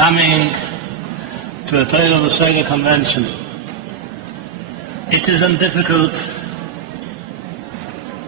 coming to a Torah Messiah convention. It isn't difficult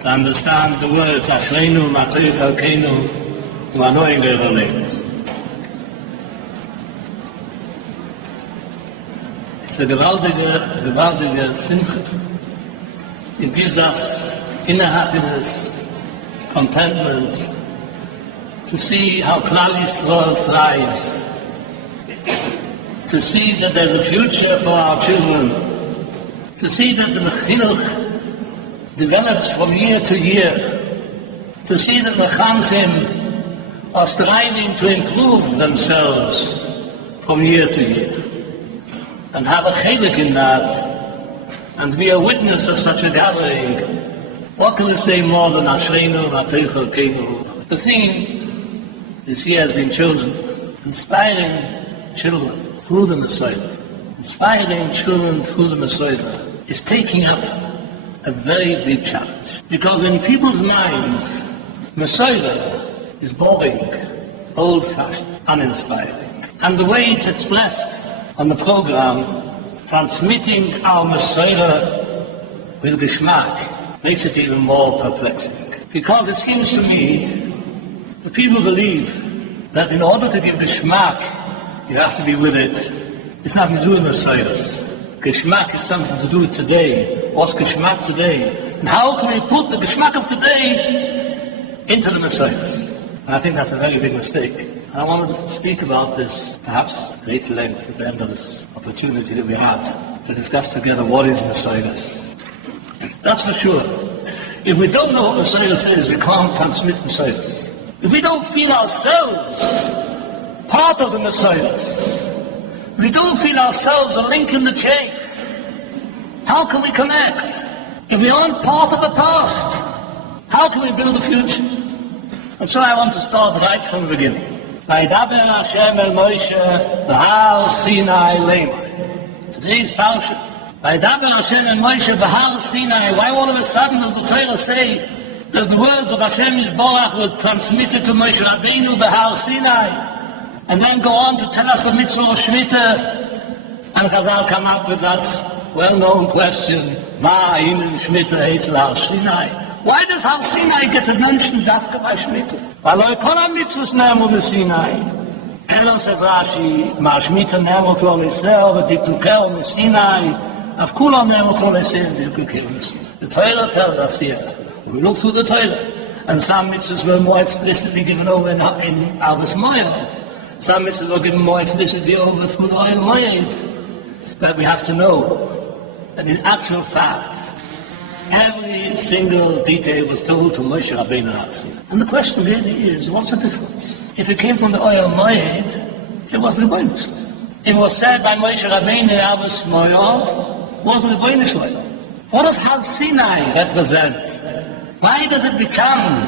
to understand the words Ashreinu, Matisyahu, U'anoin Ge'rolim. It's a gewaltige Simcha. It gives us inner happiness, contentment, to see how Klal Yisrael thrives, to see that there's a future for our children, to see that the chinuch develops from year to year, to see that the Mechanchim are striving to improve themselves from year to year, and have a chelik in that, and be a witness of such a gathering. What can we say more than Ashreinu, Matisyahu? The theme this year has been chosen: inspiring children through the Messiah. Inspiring children through the Messiah is taking up a very big challenge. Because in people's minds, Messiah is boring, old-fashioned, uninspiring. And the way it's expressed on the program, transmitting our Messiah with Geschmack, makes it even more perplexing. Because it seems to me the people believe that in order to give Geschmack, you have to be with it. It's nothing to do with Messiahs. Geschmack is something to do with today. What's Geschmack today? And how can we put the Geschmack of today into the Messiahs? And I think that's a very big mistake. And I want to speak about this, perhaps at great length, at the end of this opportunity that we have to discuss together what is Messiahs. That's for sure. If we don't know what Messiahs is, we can't transmit Messiahs. If we don't feel ourselves part of the Messiahs, we don't feel ourselves a link in the chain, how can we connect? If we aren't part of the past, how can we build a future? And so I want to start right from the beginning. Vaydaber Hashem el Moshe b'har Sinai leimai. Today's parsha. Vaydaber Hashem el Moshe b'har Sinai. Why all of a sudden does the Torah say that the words of Hashem Yisborach were transmitted to Moshe Rabbeinu b'har Sinai, and then go on to tell us the mitzvah of Shemitah? And Chazal come up with that well-known question: Ma ha'im Shemitah heitz l'har Sinai? Why does Har Sinai get mentioned after by Shemitah? V'lo kol ha'mitzvos ne'emu b'Sinai. Elo says Rashi, Ma Shemitah ne'emu kol Yisrael v'diktukeo b'Sinai, av kulam ne'emu kol Yisrael v'diktukeo b'Sinai. The Torah tells us here. We look through the Torah, and some mitzvahs were more explicitly given over in Avos Moed. Some mitzvahs were given more explicitly over through the Oil Moed. But we have to know that in actual fact, every single detail was told to Moshe Rabbeinu. And the question really is, what's the difference? If it came from the Oil Moed, it was the bonus. It was said by Moshe Rabbeinu in Avos Moed, was the bonus oil. What does Har Sinai represent? Why does it become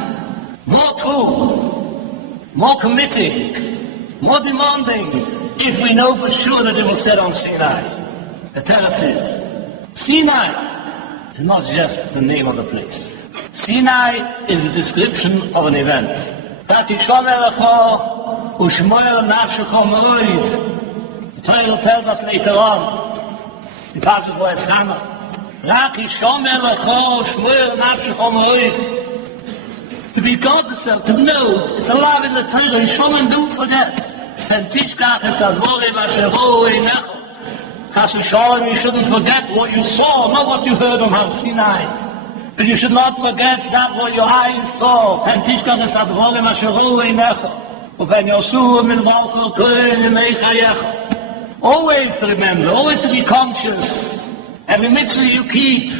more true, more committing, more demanding, if we know for sure that it was said on Sinai? The Torah says, Sinai is not just the name of the place. Sinai is the description of an event. The Torah tells us later on, the passage was Hannah. To be God itself, to know, it's alive in the Torah. And don't forget. You shouldn't forget what you saw, not what you heard on Har Sinai. But you should not forget that what your eyes saw. Always remember, always to be conscious. Every mitzvah you keep,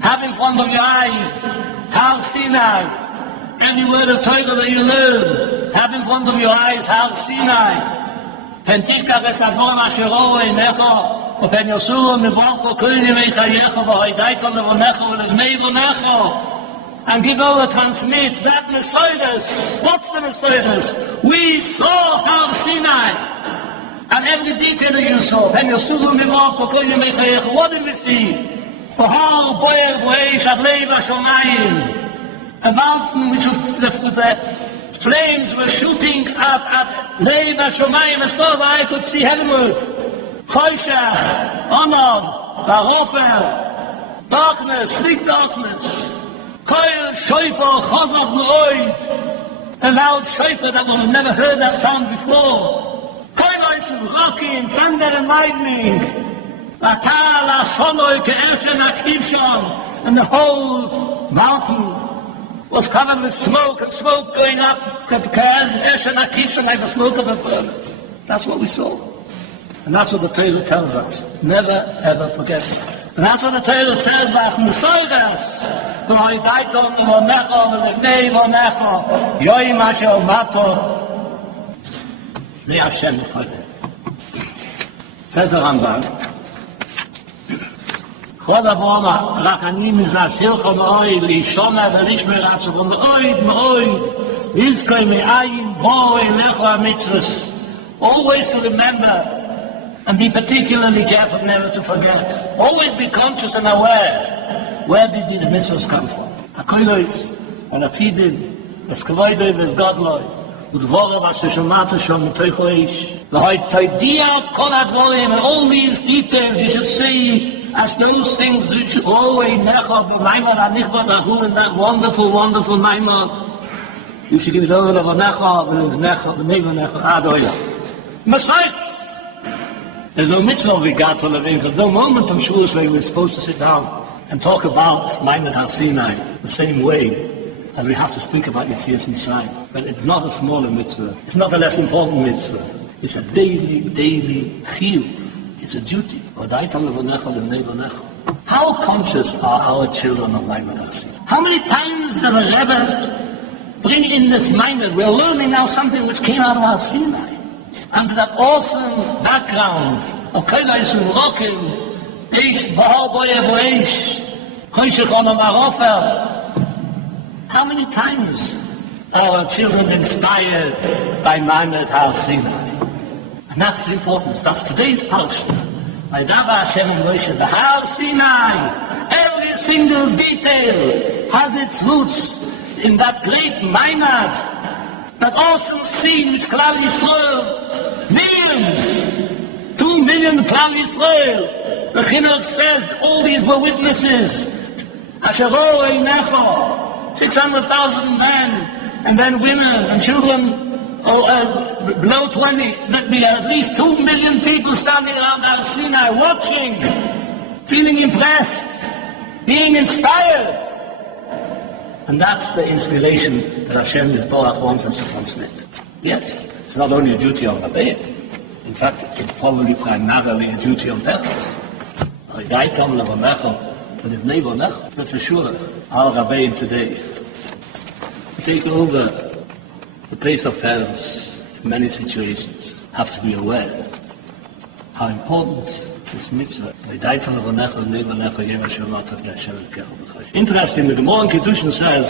have in front of your eyes Har Sinai. Every word of Torah that you learn, have in front of your eyes Har Sinai. And give over, transmit that Messiah. What's the Messiah? We saw Har Sinai. And every detail that you saw, what did we see? A mountain which was Flames were shooting up at Leib HaShomayim as far as I could see heavenward. Choshech, Onon, Barofer, darkness, thick darkness. Koil, Shofar, Chazak, No'oid, a loud shofar that we've never heard that sound before. Koil, rocking, thunder and lightning. And the whole mountain was covered with smoke, and smoke going up like the smoke of a furnace. That's what we saw. And that's what the Torah tells us. Never ever forget that. And that's what the Torah tells us in the Soiras. Says the Rambam. Chod Avoma, רק אני מזעזילך מאויד, לישונה ולשמר עצמך מאויד, מאויד, לזכוי מאין בוא אליך המצווס. Always to remember and be particularly careful never to forget. Always be conscious and aware. Where did these mitzvahs come from? HaKoylois, and HaFidim, HaSkavoidoi, HaSgodloi, Udvorah, HaSheshomata, Shom, Toichoish, L'Hoitoidia, Kol HaDvorim, and all these details you should see as those things which always Nechov, Maimon, Anichva, Rahul, and that wonderful, wonderful Maimon. You should give it over to Nechov, and Nechov, the name of Nechov, Adoya. Besides, there's no mitzvah of regard to Levin, because no moment of Shavuos where we're supposed to sit down and talk about Maimon HaSinai the same way as we have to speak about Yetzias Mitzrayim. But it's not a smaller mitzvah. It's not a less important mitzvah. It's a daily chiyuv. It's a duty. How conscious are our children of Maimon HaSinai? How many times does a Rebbe bring in this Maimon? We're learning now something which came out of our Sinai. Under that awesome background of Kodesh and Rokim, Eish Bahal Boyev Eish, Choshech Onom Arofer. How many times are our children inspired by Maimon HaSinai? And that's the importance. That's today's parasha. By Dava Hashem and Moshe, the Har Sinai, every single detail has its roots in that great Maimad, that awesome scene which Klal Yisrael, millions, 2 million Klal Yisrael, the Chinuch says, all these were witnesses. Asheror Einecho, 600,000 men, and then women and children, below 20, that we have at least 2 million people standing around Har Sinai watching, feeling impressed, being inspired. And that's the inspiration that Hashem Yisborach wants us to transmit. Yes, it's not only a duty on Rabbeim. In fact, it's probably primarily a duty on parents. But for sure, our Rabbeim today take over the place of parents in many situations. Have to be aware how important this mitzvah. Interesting, the Gemara in Kiddushin says,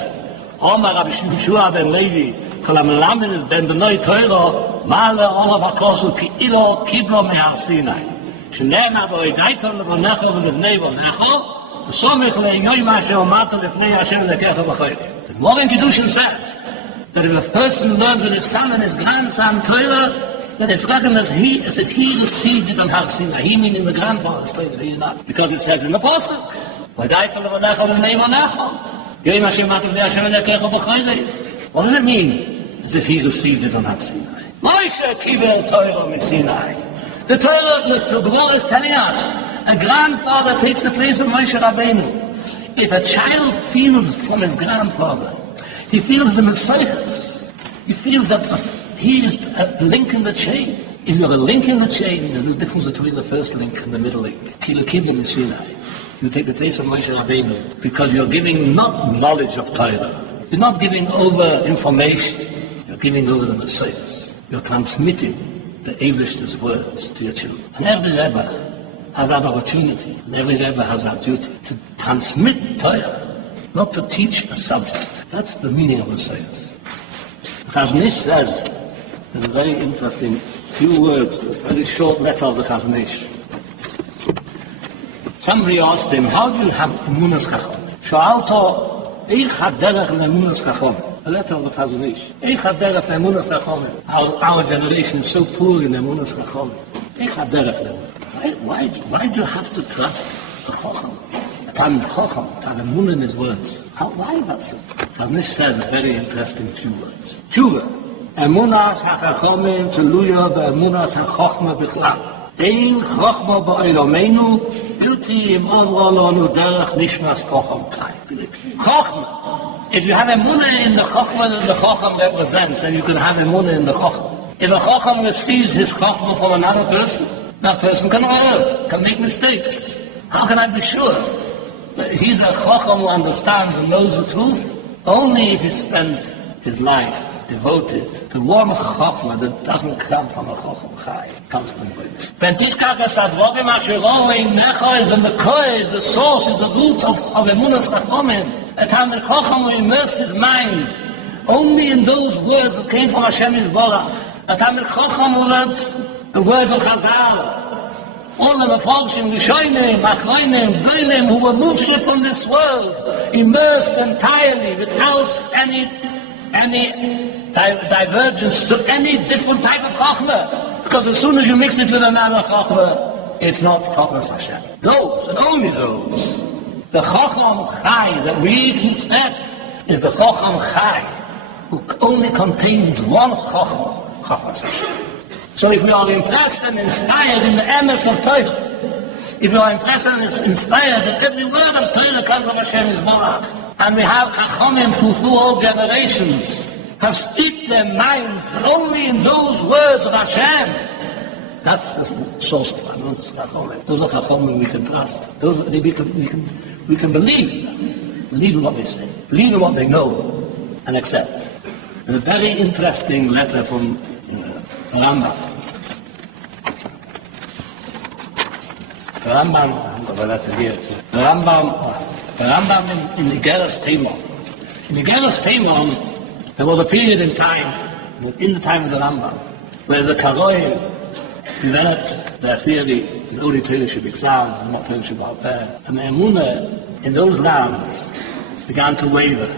Omar Rabbi Shua ben Levi, Kol HaMelamed ben Bnei Torah, Ma'ale Olav HaKosu Ki Ilo Kiblo Mehar Sinai. Shenema V'Oidaiton L'Vonecho V'Levnei Vonecho, V'Somech Le'Yoy Ma'asher Omata L'Fnei Hashem L'Kecha V'Choyre. The Gemara in Kiddushin says that if a person learns with his son and his grandson Torah, that it's recognized he received it on Har Sinai. He meaning the grandfather, he not. Because it says in the Pasuk, what does it mean as if he received it on Har Sinai? Moshe Kibbel Torah min Sinai. The Torah, the Gemara is telling us, a grandfather takes the place of Moshe Rabbeinu. If a child feels from his grandfather, he feels the Messiah. He feels that he is a link in the chain. If you're a link in the chain, there's a difference between the first link and the middle link. You take the place of Moshe Rabbeinu because you're giving not knowledge of Torah. You're not giving over information. You're giving over the Messiah. You're transmitting the Eibishter's words to your children. And every Rebbe has that opportunity. And every Rebbe has that duty to transmit Torah, not to teach a subject. That's the meaning of Messiah. Chaznish says, there's a very interesting few words, a very short letter of the Chaznish. Somebody asked him, how do you have Emunas Chacham? Sha'alto, Eich HaDerech L'Emunas Chacham. a letter of the Chazonish. Ich hab derech Emunas Chachomim. Our generation is so poor in Emunas Chachomim. Ich hab derech Emunas. Why do you have to trust the Chacham? Tam Chacham, Tam Emunah in his words. Why that so? Chazonish says very interesting few words. Tshuva. Emunas HaChachomim Teluya Be'emunas HaChachma B'chlal. Ein Chachma Ba'olamenu Bilti Im Amra Lanu Derech Nishmas Chacham Kai. Chachma. If you have emunah in the Chachma that the Chacham represents, then you can have emunah in the Chacham. If a Chacham receives his Chachma from another person, that person can err, can make mistakes. How can I be sure that he's a Chacham who understands and knows the truth? Only if he spends his life devoted to one Chachma that doesn't come from a Chacham Chai, comes from goodness. When Tishkaka Sadvogim Asheroi Necha is the source, is the root of emunah's Chachomim. At time the Chacham will immerse his mind only in those words that came from Hashem Yisborach. At time the Chacham will learn the words of Chazal. All of the Fogshim, Rishonim, Achronim, Doinim, who were moved from this world, immersed entirely without any divergence to any different type of Chachma. Because as soon as you mix it with another Chachma, it's not Chachmas Hashem. Those, and only those. The Chacham Chai that we respect is the Chacham Chai, who only contains one Chacham, Chachmas Hashem. So if we are impressed and inspired in the emes of Torah, if we are impressed and inspired that every word of Torah comes from Hashem Yisborach, and we have Chachamim through all generations, have steeped their minds only in those words of Hashem, that's the source of Emunah Chachomim. Those are Chachomim we can trust. We can believe in what they say, believe in what they know, and accept. And a very interesting letter from Rambam. The Rambam in the Adress. In the Adress, there was a period in time, in the time of the Rambam, where the Karoim developed their theory that only Torah should be sound and not Torah should be out there. And the Emunah in those lands began to waver.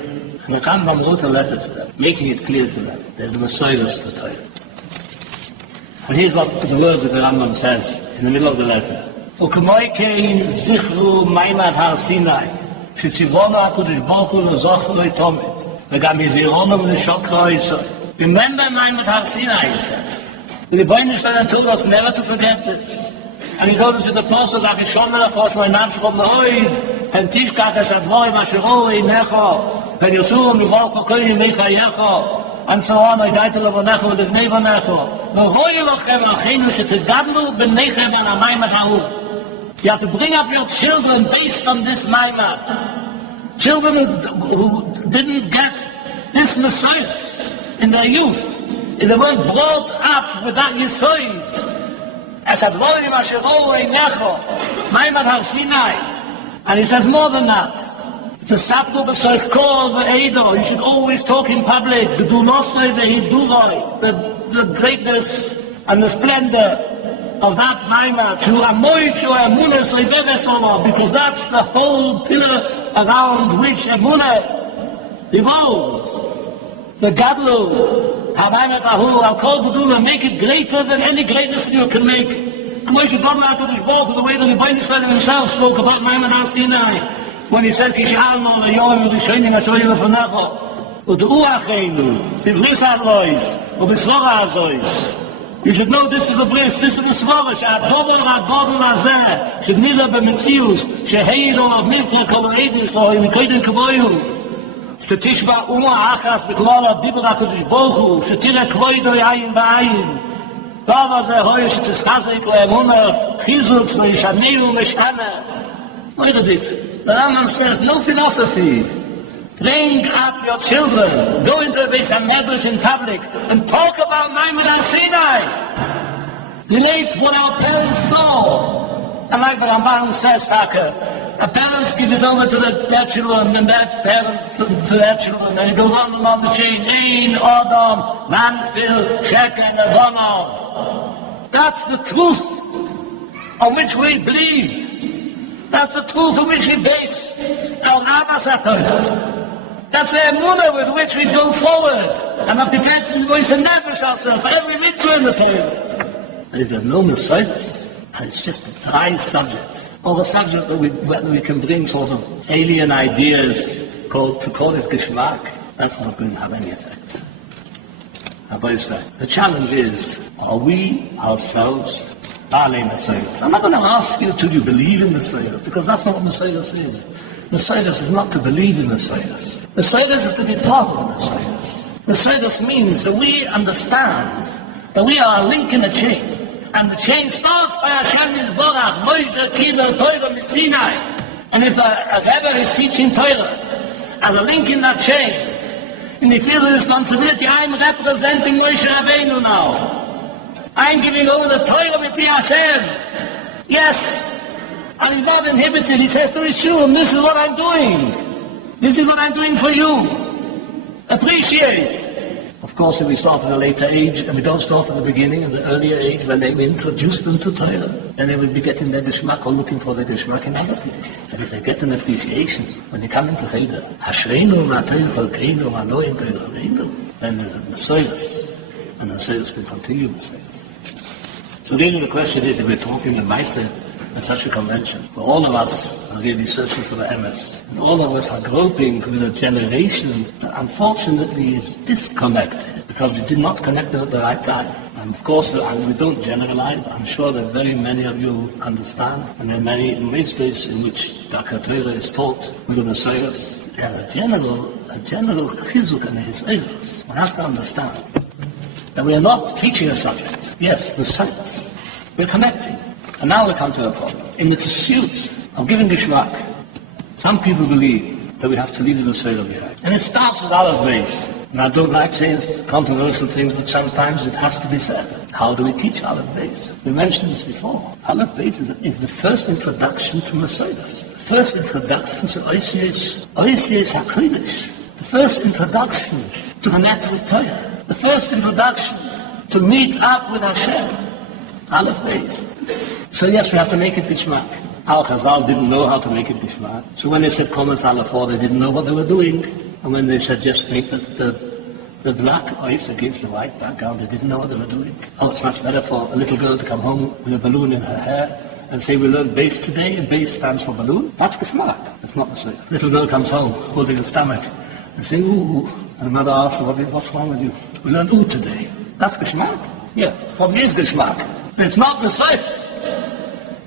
And the Rambam wrote a letter to them, making it clear to them there's a Messiah to Torah. And here's what the words that the Rambam says in the middle of the letter. Ukmoikein zichru maimad har Sinai, shetzivona HaKadosh Baruch Hu l'zochro itomet, v'gam yizironom l'shokro yisod. Remember maimad har Sinai, he says. The Rebbeinu told us never to forget this. And he told us in the Apostle, Achishon Melachos, my Nafshchom Lehoid, and Tishkach Esadvoi, Masheroi, Necho, and Yosur, Mivol, Chokoi, Mechayecho, and so on, I died to Lavonecho, the Nevonecho. Lehoy Lochem, Achenu, Shetgadlu, Benechem, and Amaimad Hahu. You have to bring up your children based on this Maimad. Children who didn't get this Messiah in their youth. They weren't brought up with that Yisoid. As Advorim Asheroi Necho, Maimad Har Sinai. And he says more than that. It's a Sapko B'Soich Kol V'Eido. You should always talk in public. The Dunosei V'Hiduroi. The greatness and the splendor of that Maimad. Because that's the whole pillar around which Emunah revolves. The Gadlu, Hamaymat Ahu, I'll call the Dula, make it greater than any greatness you can make. The way that the Rebbeinu himself spoke about Maimad Har Sinai, when he said, Kishalno, Le'yom, L'Rishonim, Ashoyim, L'Fanecho, U'Du Acheinu, Tivlis Alois, U'Bisvora Azois. You should know this is the bliss, this is the Svora, She'adobor Adbodor Azeh, She'gnila B'Metzius, She'heido Av Milcha Kol Eidish, Lo'im Koiden Kavoyu, שתשבע אומה אחת בכלל הדיבר הקדוש ברוך הוא, שתראה כבודו עין בעין. דבר זה הוי שתסחזק לאמונה, חיזוק וישמעו משנה. Look at it. The Rambam says, no philosophy. Bring up your children, go into this medrash in public, and talk about Maimad Har Sinai. Relate what our parents saw. And like the Rambam says, the parents give it over to their children, and their parents to their children, and it goes on along the chain. Ein, Adam, Manfil, Sheken, Avonov. That's the truth on which we believe. That's the truth on which we base our Abbas HaTorah. That's the emunah with which we go forward. And I'm prepared to voice and nefesh ourselves for every mitzvah in the Torah. And if there's no Messiah, and it's just a dry subject, or a subject that we can bring sort of alien ideas to call it geschmack, that's not going to have any effect. The challenge is, are we ourselves Baalei Messiah? I'm not going to ask you, do you believe in Messiah? Because that's not what Messiah is. Messiah is not to believe in Messiah. Messiah is to be part of the Messiah. Messiah means that we understand that we are a link in a chain. And the chain starts by Hashem Yisborach, Moshe Kibbutz Torah Sinai. And if a Rebbe is teaching Torah as a link in that chain, and he feels the responsibility, I'm representing Moshe Rabbeinu now. I'm giving over the Torah with the Hashem. Yes. And he's not inhibited. He says to Rishon, this is what I'm doing. This is what I'm doing for you. Appreciate. Of course, if we start at a later age, and we don't start at the beginning, in the earlier age, when they introduce them to Torah, then they will be getting their geschmack or looking for their geschmack in other things. And if they get an appreciation, when they come into Cheder, Hashreinu ma'atayim cholkeinu ma'anoim pe'eloheinu, then there's a Messiah, and the Messiah can continue Messiah. So really the question is, if we're talking in Maaseh, in such a convention, where all of us are really searching for the MS, and all of us are groping with a generation that unfortunately is disconnected, because we did not connect at the right time. And of course, we don't generalize. I'm sure that very many of you understand, and there are many states in which Dr. Torah is taught with the Messiah. There's a general chizuk and hisayos. One has to understand that we are not teaching a subject. Yes, the science. We're connecting. And now we come to a problem. In the pursuit of giving geschmack, some people believe that we have to leave the Messiah behind. And it starts with Aleph Beis. And I don't like saying controversial things, but sometimes it has to be said. How do we teach Aleph Beis? We mentioned this before. Aleph Beis is the first introduction to Messiah. The first introduction to Oisius HaKodesh. The first introduction to connect with Torah. The first introduction to meet up with Hashem. Aleph Beis. So yes, we have to make it geschmack. Our Chazal didn't know how to make it geschmack. So when they said Komas Aleph 4, they didn't know what they were doing. And when they said just paint the black ice against the white background, they didn't know what they were doing. Oh, it's much better for a little girl to come home with a balloon in her hair and say, we learned base today, and base stands for balloon. That's geschmack. That's not the same. Little girl comes home holding a stomach and saying, ooh, and the mother asks her, what's wrong with you? We learned ooh today. That's geschmack. Yeah, what is geschmack? It's not Messiah.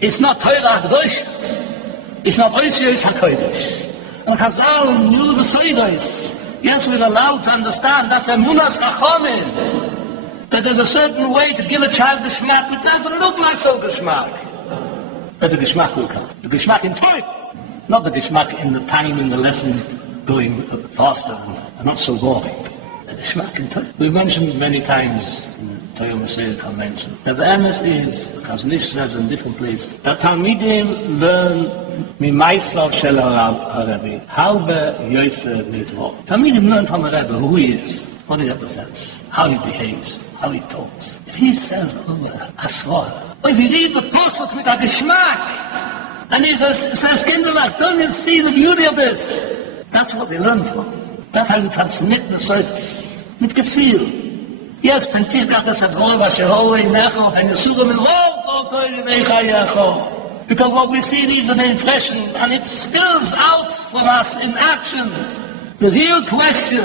It's not Torah HaKadosh. It's not Oisius HaKodesh. And Chazal knew the Seidos. Yes, we're allowed to understand that's Emunas Chachamim. That there's a certain way to give a child geschmack which doesn't look like so geschmack. But the geschmack will come. The geschmack in Torah. Not the geschmack in the time in the lesson going faster and not so boring. The geschmack in Torah. We've mentioned many times Torah Messiah Convention. That the MS is, as Nish says in different places, that Talmidim learn Mimaislav Shel HaRebbe, Halbe Yosef Nidvo. Talmidim learn from a Rebbe who he is, what he represents, how he behaves, how he talks. If he says Asra, if he reads a Pasuk with a Geschmack, and he says, Kinderlach, don't you see the beauty of this? That's what they learn from. That's how you transmit the service. With Gefühl. Yes, Prinzip Gachas Adress, Vashehoe, Necho, and Yesugam, and all because what we see is an impression, and it spills out from us in action. The real question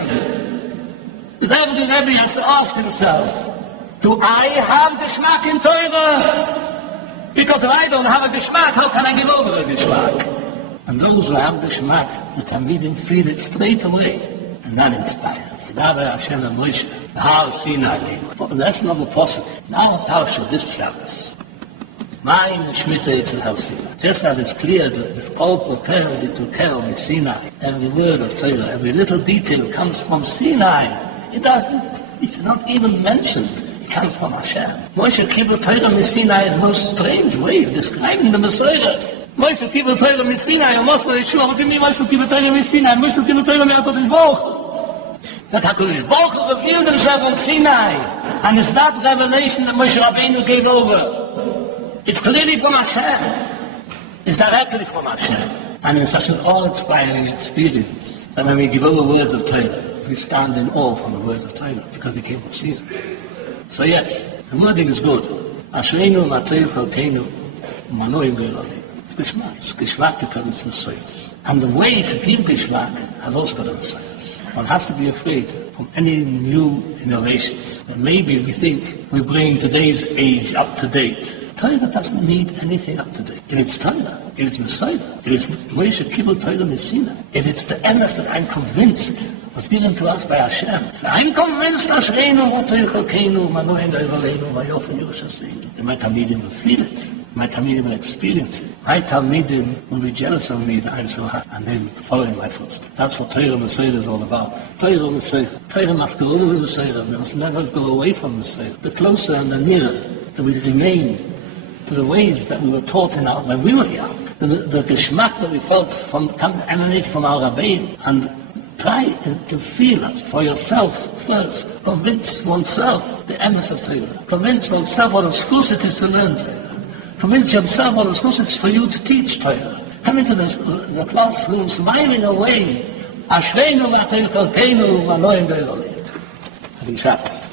is every Rebbe has to ask himself, do I have Geschmack in Torah? Because if I don't have a Geschmack, how can I give over a Geschmack? And those who have Geschmack, the Talmidim feel it straight away, and that inspires. Davar Hashem and Moshe, the Har Sinai. That's not the possible. Now, how should this Shabbos? Mine Shemitah Yitzel Har Sinai. Just as it's clear that if all prepared it to care of Sinai, every word of Torah, every little detail comes from Sinai. It's not even mentioned. It comes from Hashem. Moshe Kibbutz Torah Sinai is the most strange way of describing the Messiah. Moshe Kibbutz Torah Sinai, and Moshe Yeshua, what do you mean Moshe Kibbutz Torah Sinai? Moshe Kibbutz Torah HaKadosh Baruch. That HaKadosh Baruch Hu revealed himself on Sinai, and it's that revelation that Moshe Rabbeinu gave over. It's clearly from Hashem. It's directly from Hashem. And in such an awe-inspiring experience, And when we give over words of Torah, we stand in awe from the words of Torah because they came from season. So yes, the wording is good. Ashreinu Matei Chalkeinu Manoim Ve'Elohim. It's Gishmak. It's Gishmak because it's Messiahs. And the way to keep Gishmak has also got a Messiahs. One has to be afraid from any new innovations. And maybe we think we bring today's age up to date. Torah doesn't need anything up to date. If it's Torah, if it's Messiah, if it's Moshe Kibbutz Torah Messina, if it's the endless that I'm convinced was given to us by Hashem. I'm convinced Ashreinu Matei Chalkeinu Manoim Ve'Elohim Vayofen Yerushalayim. My Talmidim will feel it. My Talmidim will experience it. My Talmidim will be jealous of me that I'm so happy, and they will follow in my footsteps. That's what Torah Messiah is all about. Torah Messiah. Torah must go over the Messiah. We must never go away from the Messiah. The closer and the nearer that we remain to the ways that we were taught when we were young, the geschmack that we felt emanate from our Rabbein, and try to feel it for yourself first. Convince oneself the emes of Torah. Convince oneself what a schus it is to learn Torah. Convince yourself what a schus it is for you to teach Torah. Come into the classroom smiling away. Ashreinu Matei Chalkeinu Manoim Ve'Elohim. Having Shabbos.